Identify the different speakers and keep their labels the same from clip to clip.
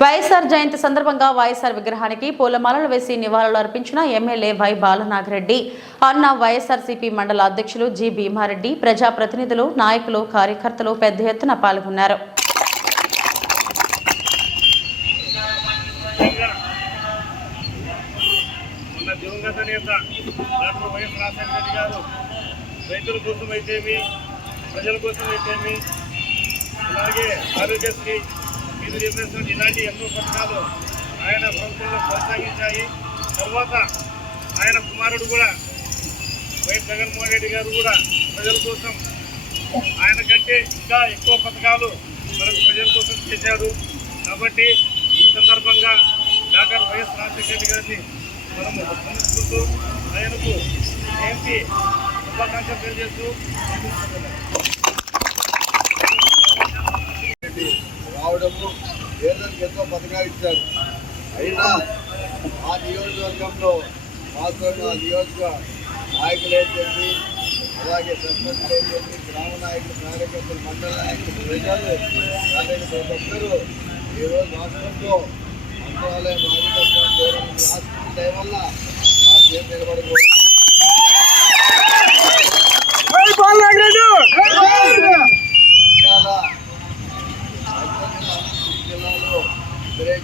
Speaker 1: వైఎస్ఆర్ జయంతి సందర్భంగా వైఎస్ఆర్ విగ్రహానికి పూలమాలలు వేసి నివాళులు అర్పించిన ఎమ్మెల్యే వై బాలనాగిరెడ్డి. అన్న వైఎస్ఆర్సీపీ మండల అధ్యక్షులు జి భీమారెడ్డి ప్రజాప్రతినిధులు నాయకులు కార్యకర్తలు పెద్ద ఎత్తున పాల్గొన్నారు.
Speaker 2: రైతుల కోసం అయితేమి ప్రజల కోసం అయితేమి అలాగే ఆరోగ్యశ్రీ ఇది రిజర్వేషన్ ఇలాంటి ఎన్నో పథకాలు ఆయన ప్రభుత్వంలో కొనసాగించాయి. తర్వాత ఆయన కుమారుడు కూడా వైఎస్ జగన్మోహన్ రెడ్డి గారు కూడా ప్రజల కోసం ఆయన కంటే ఇంకా ఎక్కువ పథకాలు మనకు ప్రజల కోసం చేశారు. కాబట్టి ఈ సందర్భంగా డాక్టర్ వైఎస్ రాజశేఖర రెడ్డి గారిని మనము స్మరించుకుంటూ ఆయనకు ఏంటి శుభాకాంక్షలు తెలియజేస్తూ
Speaker 3: రెడ్డి రావడము పేదలకు ఎంతో పథకాలు ఇచ్చారు అయినా ఆ నియోజకవర్గంలో మాతో ఆ నియోజక నాయకులు ఏంటండి అలాగే సర్పంచులు ఏంటండి గ్రామ నాయకులు కార్యకర్తలు మండల నాయకులు ప్రజలు కార్యకర్తలు ఒక్కరూ ఈరోజు రాష్ట్రంలో మంత్రాలయం రాజకీయ దూరం వల్ల మా పేరు నిలబడకూడదు ఇద్దరే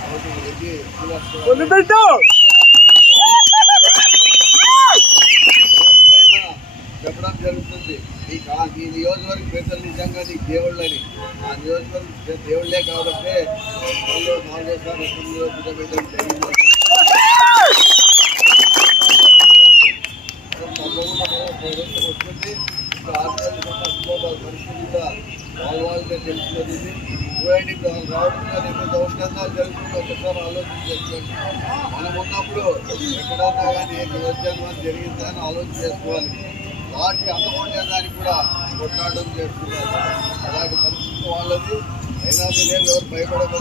Speaker 3: సోదరుడు రెడ్డి చెప్పడం జరుగుతుంది ఈ కా ఈ నియోజకవర్గ పెద్దలు నిజంగా నీకు దేవుళ్ళని ఆ నియోజకవర్గ దేవుళ్ళే కాబట్టి వాళ్ళు ప్రభుత్వం వస్తుంది ఇప్పుడు ఆర్థిక కూడా వాళ్ళ వాళ్ళకే తెలుస్తుంది చూడండి ఇప్పుడు వాళ్ళు రావడం కానీ ఎన్నో దౌర్జన్యాలు జరుగుతుంది ఒకసారి ఆలోచన మనం ఉన్నప్పుడు ఎక్కడన్నా కానీ ఏ దౌర్జన్యం జరిగిందా అని ఆలోచన చేసుకోవాలి వాటికి అందకుండా దానికి కూడా కొట్లాడడం చేస్తున్నారు అలాంటి పరిస్థితి వాళ్ళది. అయినా సరే ఎవరు భయపడకుండా.